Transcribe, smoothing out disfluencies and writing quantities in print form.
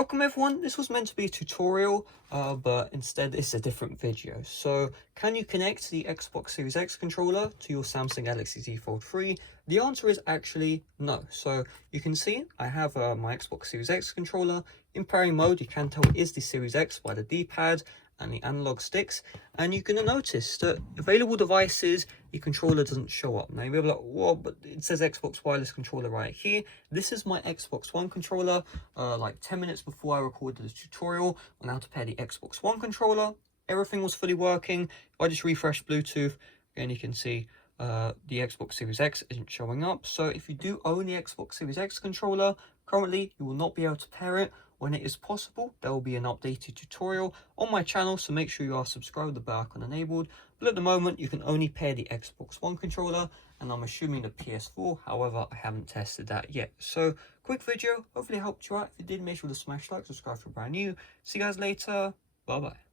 Welcome everyone, this was meant to be a tutorial, but instead it's a different video. So, can you connect the Xbox Series X controller to your Samsung Galaxy Z Fold 3? The answer is actually no. So, you can see I have my Xbox Series X controller in pairing mode. You can tell it is the Series X by the D-pad and the analog sticks, and you can notice that available devices, the controller doesn't show up. Now you'll be like, well, but it says Xbox wireless controller right here. This is my Xbox One controller. Like 10 minutes before I recorded the tutorial on how to pair the Xbox One controller, everything was fully working. I just refreshed Bluetooth, and you can see the Xbox Series X isn't showing up. So if you do own the Xbox Series X controller, currently you will not be able to pair it. When it is possible, there will be an updated tutorial on my channel, so make sure you are subscribed, the bell icon enabled. But at the moment, you can only pair the Xbox One controller, and I'm assuming the PS4. However, I haven't tested that yet. So, quick video, hopefully it helped you out. If it did, make sure to smash like, subscribe if you're brand new. See you guys later. Bye bye.